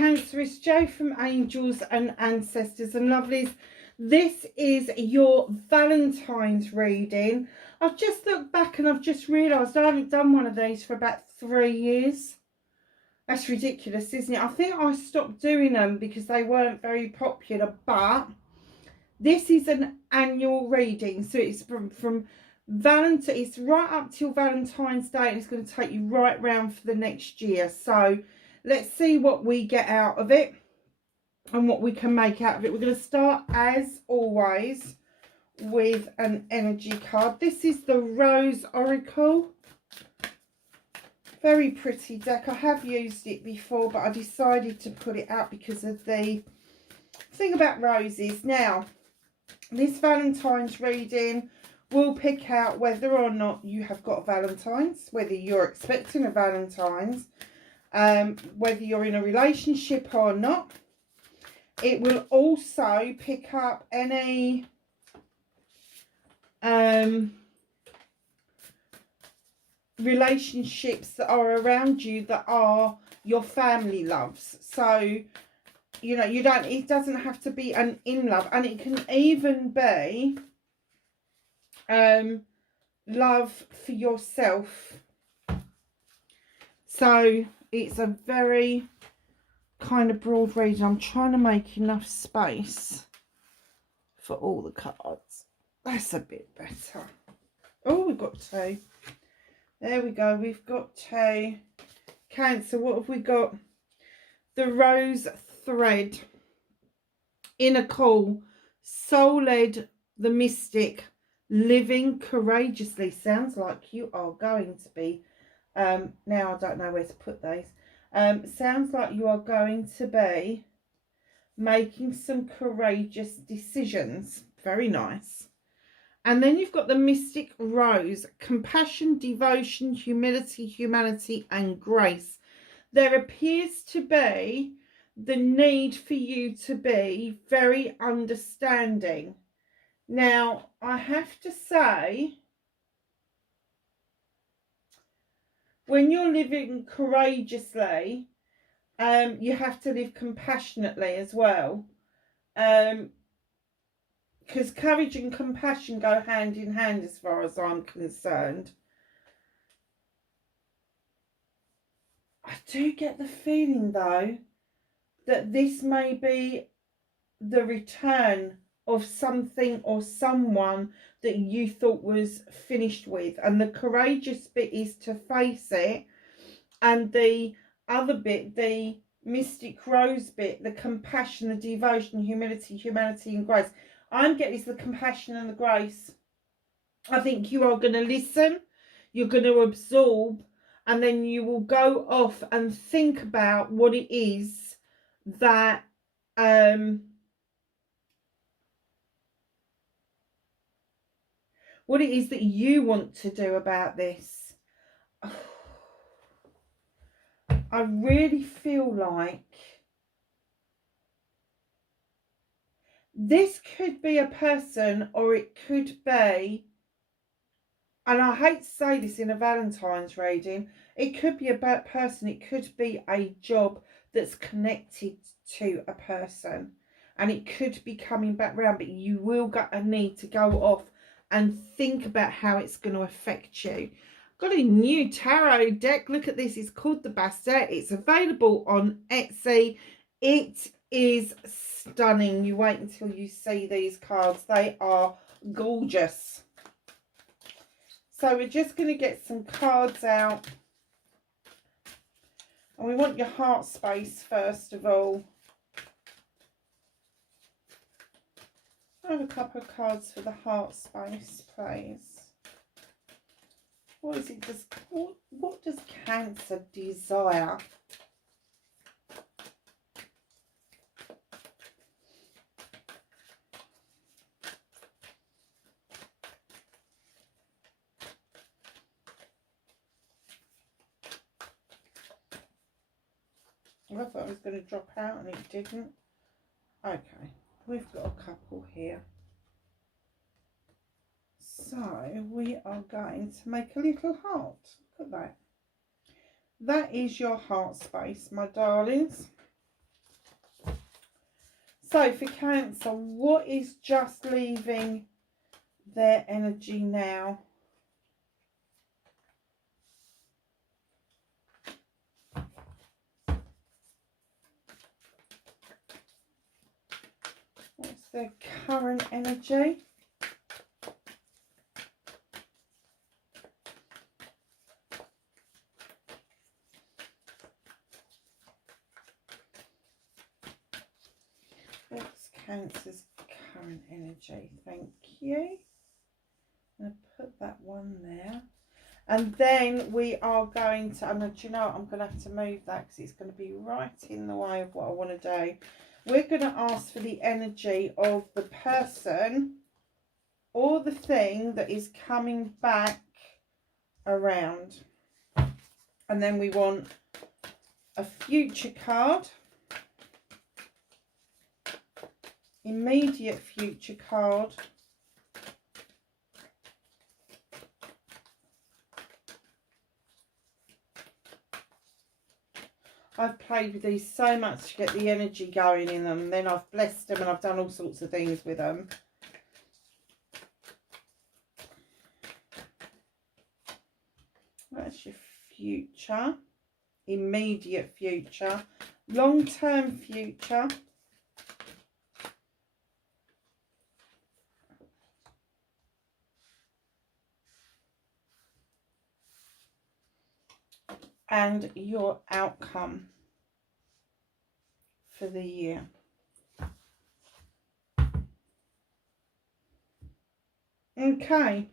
Cancer, it's Jo from Angels and Ancestors and Lovelies. This is your Valentine's reading. I've just looked back and I've just realised I haven't done one of these for about 3 years. That's ridiculous, isn't it? I think I stopped doing them because they weren't very popular, but this is an annual reading. So it's from Valentine, it's right up till Valentine's Day, and it's going to take you right round for the next year. So let's see what we get out of it and what we can make out of it. We're going to start, as always, with an energy card. This is the Rose Oracle. Very pretty deck. I have used it before, but I decided to put it out because of the thing about roses. Now, this Valentine's reading will pick out whether or not you have got Valentine's, whether you're expecting a Valentine's, whether you're in a relationship or not. It will also pick up any relationships that are around you that are your family loves. So, you know, it doesn't have to be an in love, and it can even be love for yourself. So it's a very kind of broad reading. I'm trying to make enough space for all the cards. That's a bit better. Oh, we've got two. There we go. We've got two. Cancer, what have we got? The Rose Thread. Inner Call. Soul-led, the Mystic. Living courageously. Sounds like you are going to be. Now I don't know where to put these. Sounds like you are going to be making some courageous decisions. Very nice. And then you've got the Mystic Rose. Compassion, devotion, humility, humanity, and grace. There appears to be the need for you to be very understanding. Now, I have to say, when you're living courageously, you have to live compassionately as well. Because courage and compassion go hand in hand as far as I'm concerned. I do get the feeling, though, that this may be the return of something or someone that you thought was finished with. And the courageous bit is to face it. And the other bit, the Mystic Rose bit, the compassion, the devotion, humility, humanity, and grace. I'm getting is the compassion and the grace. I think you are going to listen, you're going to absorb, and then you will go off and think about what it is that what it is that you want to do about this. I really feel like this could be a person, or it could be, and I hate to say this in a Valentine's reading, it could be a person, it could be a job that's connected to a person, and it could be coming back round, but you will get a need to go off and think about how it's going to affect you. Got a new tarot deck. Look at this. It's called the Bastet. It's available on Etsy. It is stunning. You wait until you see these cards. They are gorgeous. So we're just going to get some cards out. And we want your heart space first of all. I have a couple of cards for the heart space, please. What is it? What does Cancer desire? I thought it was going to drop out and it didn't. Okay, we've got a couple here. So we are going to make a little heart. Look at that. That is your heart space, my darlings. So for Cancer, what is just leaving their energy now? What's their current energy? What's Cancer's current energy? Thank you. I'm going to put that one there. And then we are going to, do you know what? I'm going to have to move that because it's going to be right in the way of what I want to do. We're going to ask for the energy of the person or the thing that is coming back around. And then we want a future card, immediate future card, I've played with these so much to get the energy going in them. Then I've blessed them and I've done all sorts of things with them. That's your future, immediate future, long-term future, and your outcome for the year. Okay.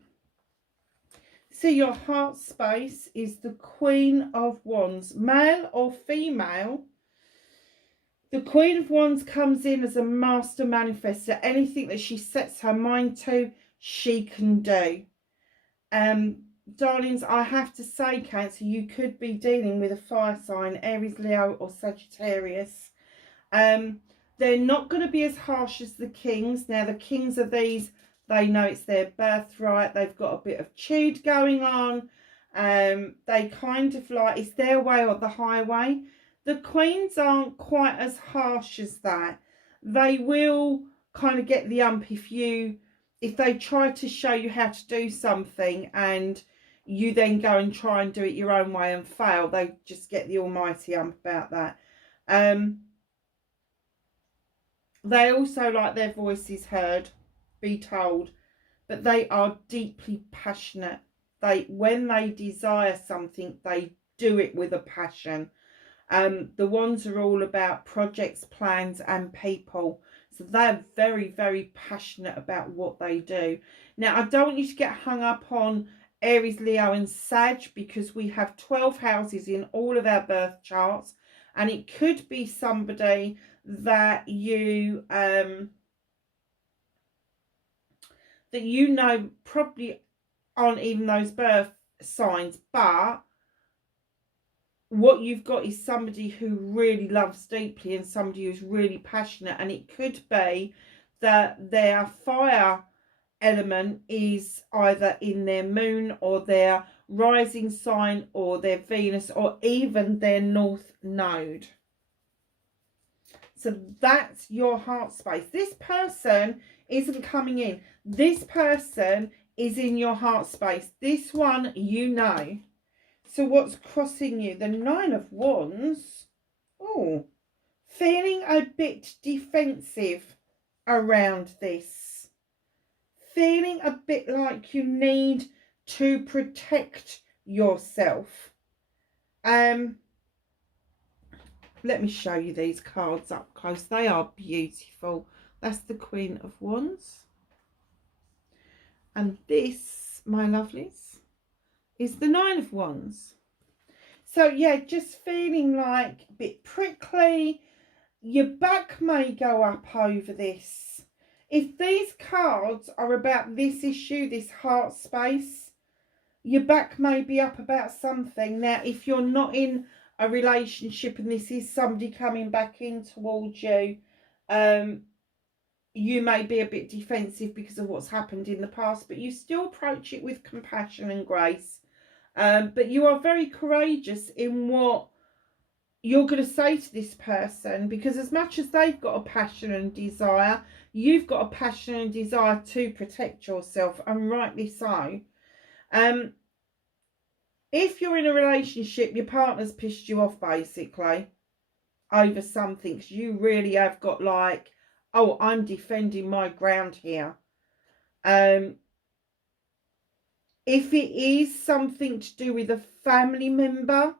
So your heart space is the Queen of Wands, male or female. The Queen of Wands comes in as a master manifester. Anything that she sets her mind to, she can do. Darlings, I have to say, Cancer, you could be dealing with a fire sign, Aries, Leo or Sagittarius. They're not going to be as harsh as the Kings. Now, the Kings are these, they know it's their birthright. They've got a bit of chewed going on. They kind of like, it's their way or the highway. The Queens aren't quite as harsh as that. They will kind of get the ump if they try to show you how to do something and you then go and try and do it your own way and fail. They just get the almighty ump about that. They also like their voices heard, be told, but they are deeply passionate. When they desire something, they do it with a passion. The ones are all about projects, plans and people. So they're very, very passionate about what they do. Now, I don't want you to get hung up on Aries, Leo and Sag, because we have 12 houses in all of our birth charts. And it could be somebody that you know probably aren't even those birth signs, but what you've got is somebody who really loves deeply and somebody who's really passionate. And it could be that their fire element is either in their moon or their rising sign or their Venus or even their north node. So that's your heart space. This person isn't coming in. This person is in your heart space. This one, you know. So what's crossing you? The Nine of Wands. Oh, feeling a bit defensive around this. Feeling a bit like you need to protect yourself. Let me show you these cards up close. They are beautiful. That's the Queen of Wands. And this, my lovelies, is the Nine of Wands. So yeah, just feeling like a bit prickly. Your back may go up over this. If these cards are about this issue, this heart space, your back may be up about something. Now, if you're not in a relationship and this is somebody coming back in towards you, you may be a bit defensive because of what's happened in the past, but you still approach it with compassion and grace. But you are very courageous in what you're going to say to this person, because as much as they've got a passion and desire, you've got a passion and desire to protect yourself, and rightly so. If you're in a relationship, your partner's pissed you off basically over something, you really have got like, oh, I'm defending my ground here. If it is something to do with a family member,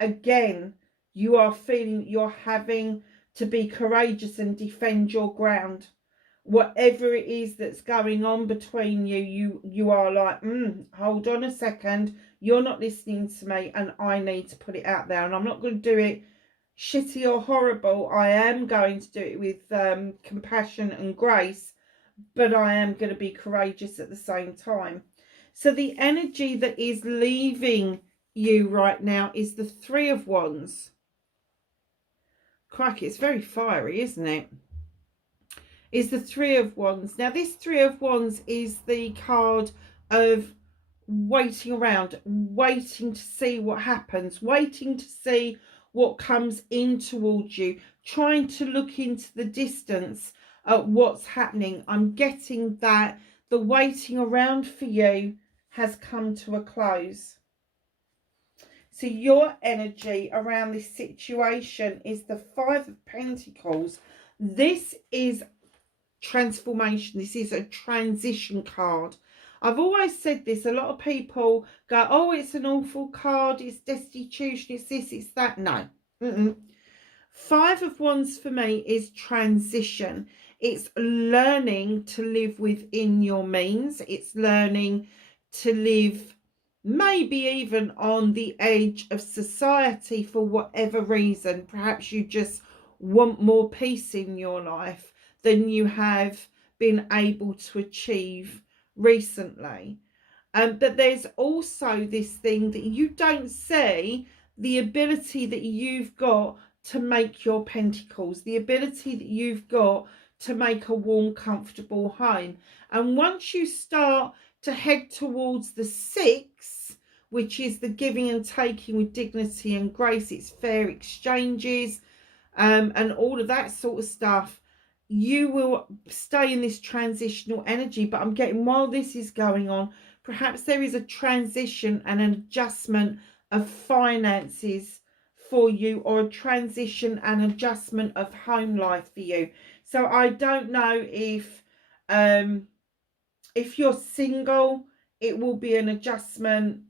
again, you are feeling you're having to be courageous and defend your ground. Whatever it is that's going on between you, you are like, hold on a second, you're not listening to me, and I need to put it out there. And I'm not going to do it shitty or horrible. I am going to do it with compassion and grace, but I am going to be courageous at the same time. So the energy that is leaving you right now is the Three of Wands. Crikey, it's very fiery, isn't it? Is the Three of Wands. Now this Three of Wands is the card of waiting around, waiting to see what happens, waiting to see what comes in towards you, trying to look into the distance at what's happening. I'm getting that the waiting around for you has come to a close. So your energy around this situation is the Five of Pentacles. This is transformation. This is a transition card. I've always said this. A lot of people go, oh, it's an awful card, it's destitution, it's this, it's that. No. Five of Wands for me is transition. It's learning to live within your means. It's learning to live maybe even on the edge of society for whatever reason. Perhaps you just want more peace in your life than you have been able to achieve recently. But there's also this thing that you don't see, the ability that you've got to make your pentacles, the ability that you've got to make a warm, comfortable home. And once you start to head towards the Six, which is the giving and taking with dignity and grace, it's fair exchanges, and all of that sort of stuff, you will stay in this transitional energy. But I'm getting, while this is going on, perhaps there is a transition and an adjustment of finances for you, or a transition and adjustment of home life for you. So I don't know if you're single, it will be an adjustment.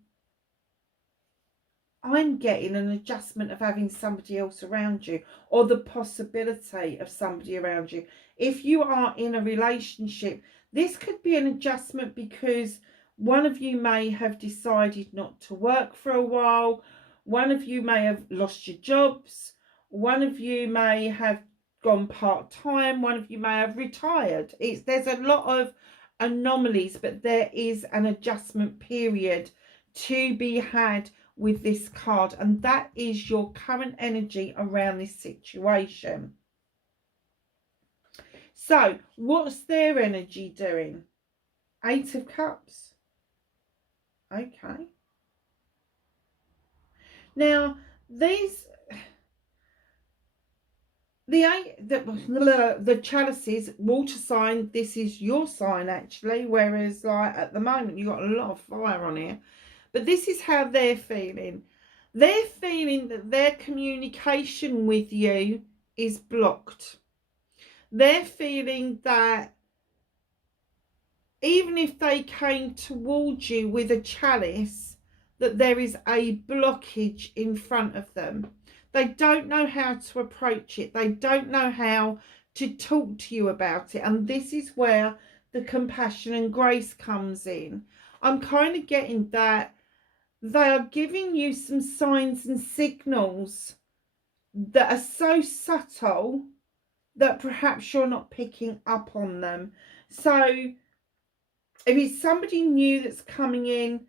I'm getting an adjustment of having somebody else around you, or the possibility of somebody around you. If you are in a relationship, this could be an adjustment because one of you may have decided not to work for a while. One of you may have lost your jobs. One of you may have gone part-time. One of you may have retired. There's a lot of anomalies, but there is an adjustment period to be had with this card, and that is your current energy around this situation. So what's their energy doing? Eight of Cups. Okay. Now these, the chalices, water sign, this is your sign actually, whereas like at the moment you've got a lot of fire on here. But this is how they're feeling. They're feeling that their communication with you is blocked. They're feeling that even if they came towards you with a chalice, that there is a blockage in front of them. They don't know how to approach it. They don't know how to talk to you about it. And this is where the compassion and grace comes in. I'm kind of getting that they are giving you some signs and signals that are so subtle that perhaps you're not picking up on them. So if it's somebody new that's coming in,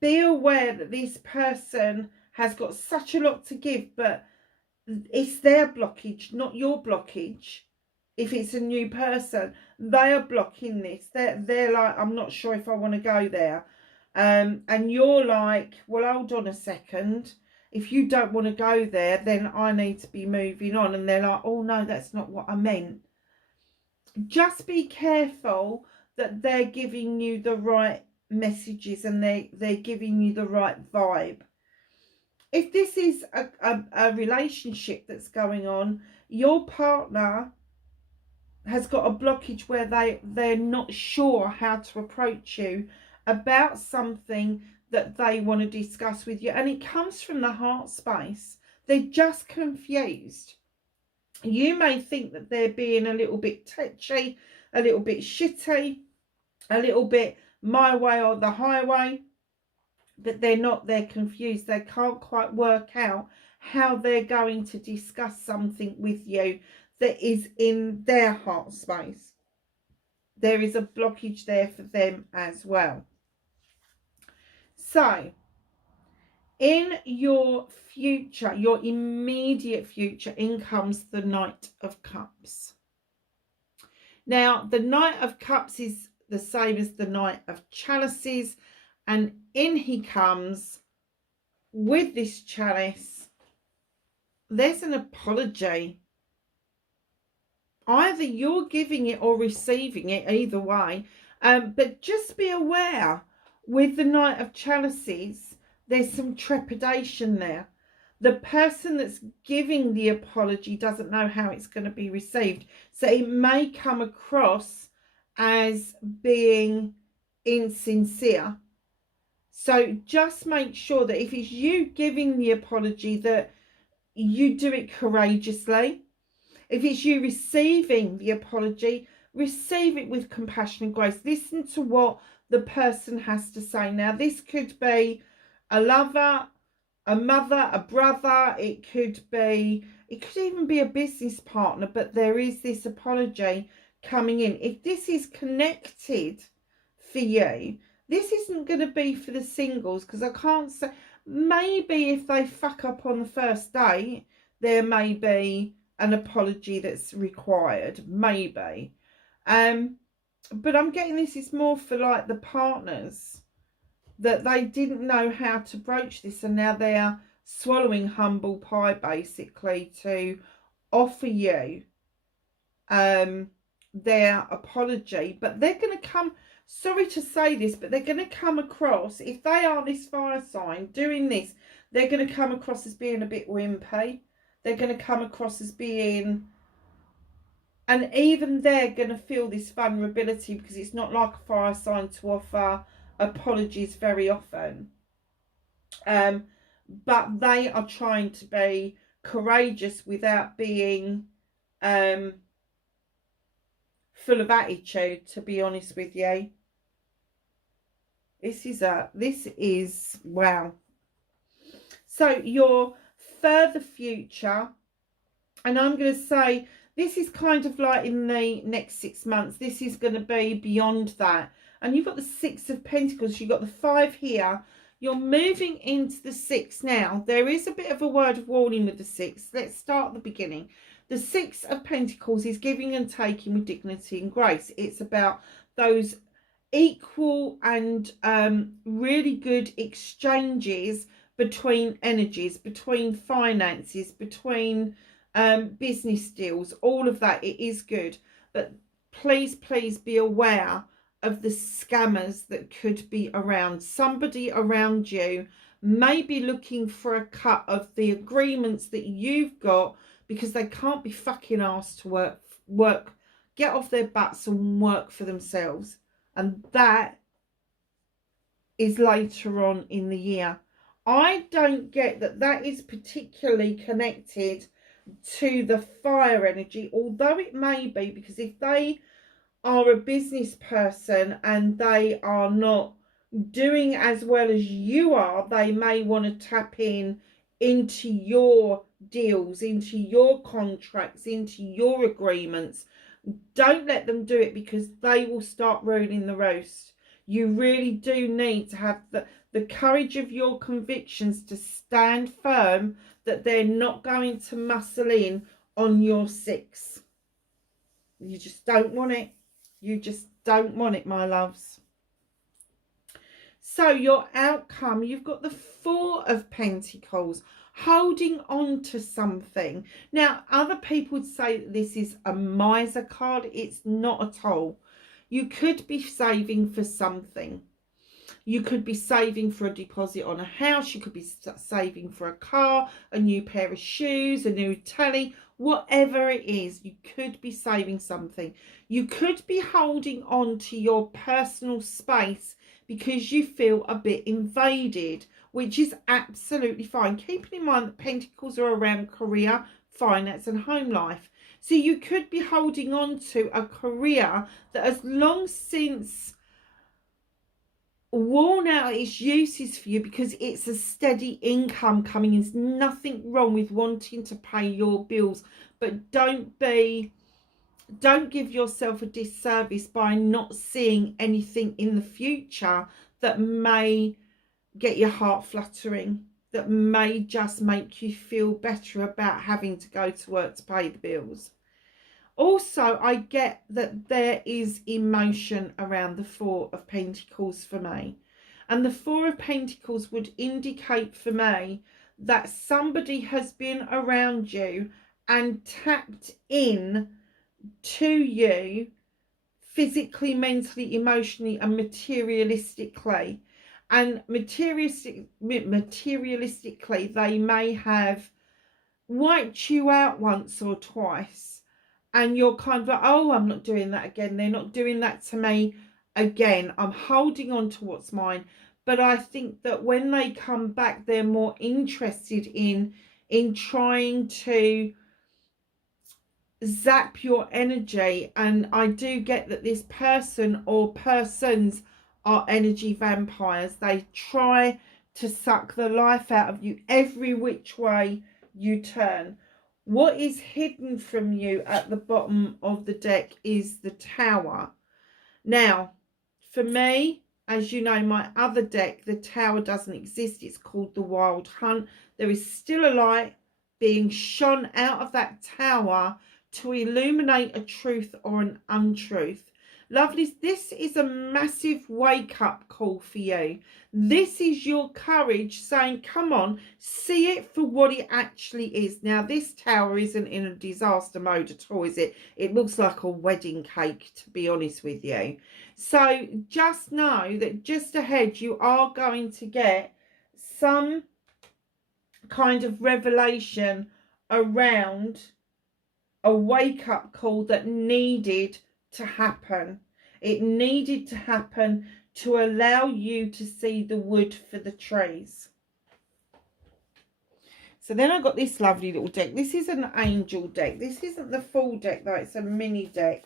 be aware that this person has got such a lot to give, but it's their blockage, not your blockage. If it's a new person, they are blocking this. They're like, I'm not sure if I want to go there. And you're like, well, hold on a second. if you don't want to go there, then I need to be moving on. And they're like, oh no, that's not what I meant. Just be careful that they're giving you the right messages and they're giving you the right vibe. If this is a relationship that's going on, your partner has got a blockage where they're not sure how to approach you about something that they want to discuss with you. And it comes from the heart space. They're just confused. You may think that they're being a little bit touchy, a little bit shitty, a little bit my way or the highway, but they're not. They're confused. They can't quite work out how they're going to discuss something with you that is in their heart space. There is a blockage there for them as well. So, in your future, your immediate future, in comes the Knight of Cups. Now, the Knight of Cups is the same as the Knight of Chalices, and in he comes with this chalice. There's an apology. Either you're giving it or receiving it, either way. But just be aware, with the Knight of Chalices, there's some trepidation there. The person that's giving the apology doesn't know how it's going to be received. So it may come across as being insincere. So just make sure that if it's you giving the apology, that you do it courageously. If it's you receiving the apology, receive it with compassion and grace. Listen to what the person has to say. Now, this could be a lover, a mother, a brother. It could even be a business partner, but there is this apology coming in. If this is connected for you, this isn't going to be for the singles, because I can't say. Maybe if they fuck up on the first date, there may be an apology that's required, maybe. But I'm getting this is more for like the partners, that they didn't know how to broach this, and now they're swallowing humble pie basically to offer you their apology. But they're going to come, sorry to say this, but they're going to come across, if they are this fire sign doing this, they're going to come across as being a bit wimpy. They're going to come across as being, and even they're going to feel this vulnerability, because it's not like a fire sign to offer apologies very often. But they are trying to be courageous without being full of attitude, to be honest with you. This is wow. So your further future, and I'm going to say this is kind of like in the next 6 months. This is going to be beyond that. And you've got the Six of Pentacles. You've got the 5 here. You're moving into the 6 now. There is a bit of a word of warning with the 6. Let's start at the beginning. The 6 of Pentacles is giving and taking with dignity and grace. It's about those equal and really good exchanges between energies, between finances, between business deals, all of that. It is good, but please be aware of the scammers that could be around. Somebody around you may be looking for a cut of the agreements that you've got, because they can't be fucking asked to work, get off their butts and work for themselves. And that is later on in the year. I don't get that is particularly connected to the fire energy, although it may be, because if they are a business person and they are not doing as well as you are, they may want to tap into your deals, into your contracts, into your agreements. Don't let them do it, because they will start ruining the roast. You really do need to have the courage of your convictions to stand firm that they're not going to muscle in on your 6. You just don't want it. You just don't want it, my loves. So your outcome, you've got the Four of Pentacles, holding on to something. Now, other people would say that this is a miser card. It's not at all. You could be saving for something. You could be saving for a deposit on a house. You could be saving for a car, a new pair of shoes, a new telly, whatever it is. You could be saving something. You could be holding on to your personal space because you feel a bit invaded, which is absolutely fine. Keeping in mind that Pentacles are around career, finance and home life. So you could be holding on to a career that has long since worn out its uses for you because it's a steady income coming in. There's nothing wrong with wanting to pay your bills, but don't give yourself a disservice by not seeing anything in the future that may get your heart fluttering, that may just make you feel better about having to go to work to pay the bills. Also, I get that there is emotion around the Four of Pentacles for me. And the Four of Pentacles would indicate for me that somebody has been around you and tapped in to you physically, mentally, emotionally and materialistically. And materialistically, they may have wiped you out once or twice. And you're kind of like, oh, I'm not doing that again. They're not doing that to me again. I'm holding on to what's mine. But I think that when they come back, they're more interested in trying to zap your energy. And I do get that this person or persons are energy vampires. They try to suck the life out of you every which way you turn. What is hidden from you at the bottom of the deck is the Tower. Now, for me, as you know, my other deck, the Tower doesn't exist. It's called the Wild Hunt. There is still a light being shone out of that tower to illuminate a truth or an untruth. Lovelies, this is a massive wake-up call for you. This is your courage saying, come on, see it for what it actually is. Now, this tower isn't in a disaster mode at all, is it? It looks like a wedding cake, to be honest with you. So just know that just ahead, you are going to get some kind of revelation around a wake-up call that needed to happen. It needed to happen to allow you to see the wood for the trees. So then I got this lovely little deck. This is an angel deck. This isn't the full deck though, it's a mini deck.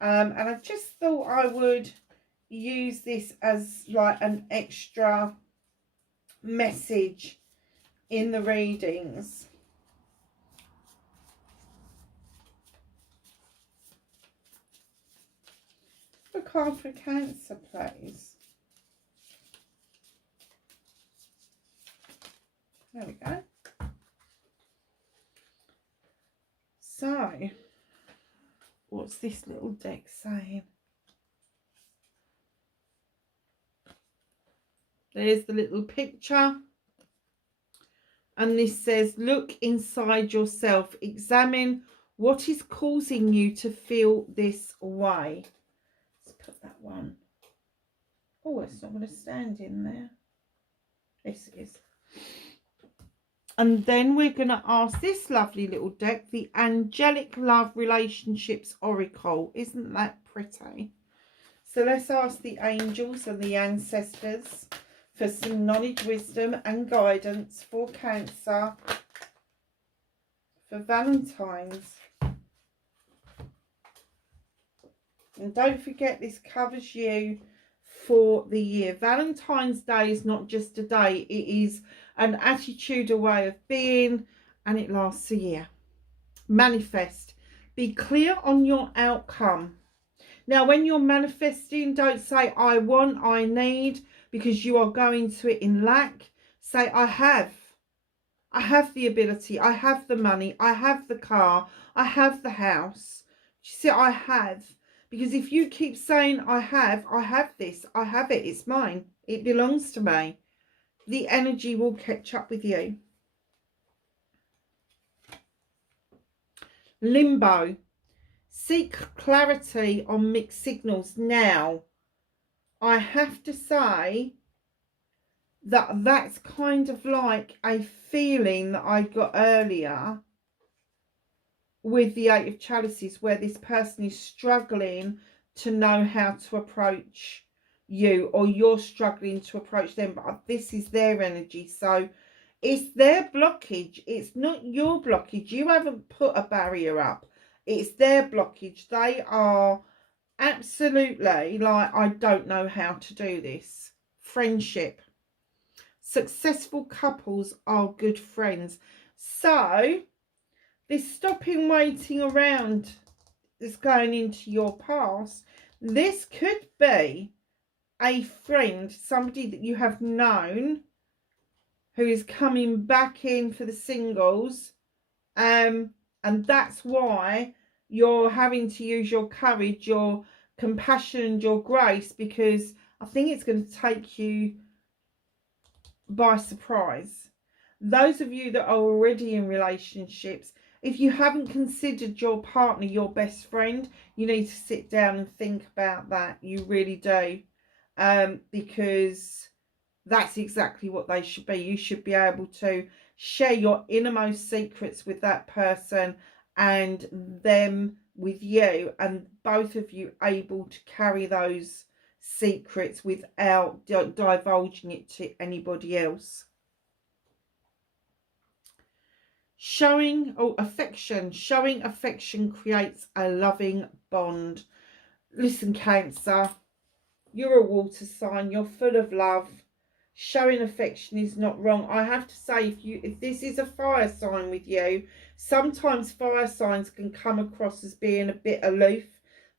And I just thought I would use this as like an extra message in the readings. A card for Cancer, please. There we go. So, what's this little deck saying? There's the little picture. And this says, look inside yourself. Examine what is causing you to feel this way. Put that one. Oh, it's not going to stand in there. This is. And then we're going to ask this lovely little deck, the Angelic Love Relationships Oracle. Isn't that pretty? So let's ask the angels and the ancestors for some knowledge, wisdom and guidance for Cancer for Valentine's. And don't forget, this covers you for the year. Valentine's Day is not just a day. It is an attitude, a way of being, and it lasts a year. Manifest. Be clear on your outcome. Now, when you're manifesting, don't say, I want, I need, because you are going to it in lack. Say, I have. I have the ability. I have the money. I have the car. I have the house. You see, I have. Because if you keep saying, I have this, I have it, it's mine, It belongs to me. The energy will catch up with you. Limbo. Seek clarity on mixed signals. Now, I have to say that that's kind of like a feeling that I got earlier with the Eight of Chalices, where this person is struggling to know how to approach you, or you're struggling to approach them, but this is their energy. So it's their blockage. It's not your blockage. You haven't put a barrier up. It's their blockage. They are absolutely like, I don't know how to do this. Friendship. Successful couples are good friends. So this stopping waiting around is going into your past. This could be a friend, somebody that you have known, who is coming back in for the singles, and that's why you're having to use your courage, your compassion and your grace, because I think it's going to take you by surprise. Those of you that are already in relationships, if you haven't considered your partner your best friend, you need to sit down and think about that. You really do, because that's exactly what they should be. You should be able to share your innermost secrets with that person, and them with you, and both of you able to carry those secrets without divulging it to anybody else. Showing affection. Showing affection creates a loving bond. Listen, Cancer, you're a water sign. You're full of love. Showing affection is not wrong. I have to say, if this is a fire sign with you, sometimes fire signs can come across as being a bit aloof.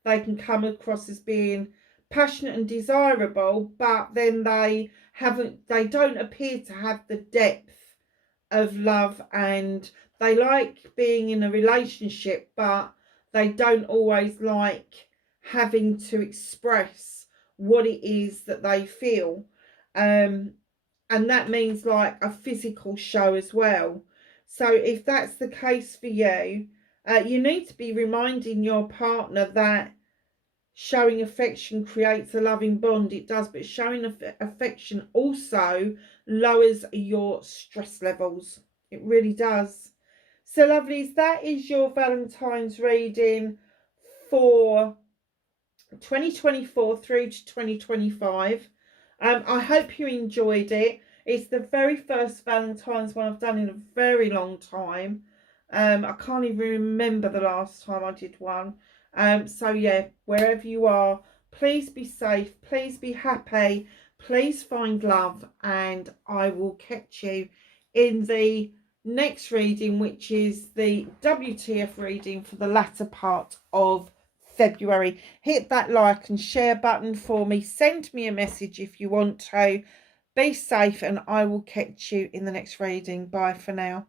They can come across as being passionate and desirable, but then they don't appear to have the depth of love, and they like being in a relationship, but they don't always like having to express what it is that they feel. And that means like a physical show as well. So if that's the case for you, you need to be reminding your partner that showing affection creates a loving bond. It does, but showing affection also lowers your stress levels. It really does. So lovelies, that is your Valentine's reading for 2024 through to 2025. I hope you enjoyed it. It's the very first Valentine's one I've done in a very long time. I can't even remember the last time I did one. So yeah, wherever you are, please be safe, please be happy, please find love, and I will catch you in the next reading, which is the WTF reading for the latter part of February. Hit that like and share button for me. Send me a message if you want to. Be safe, and I will catch you in the next reading. Bye for now.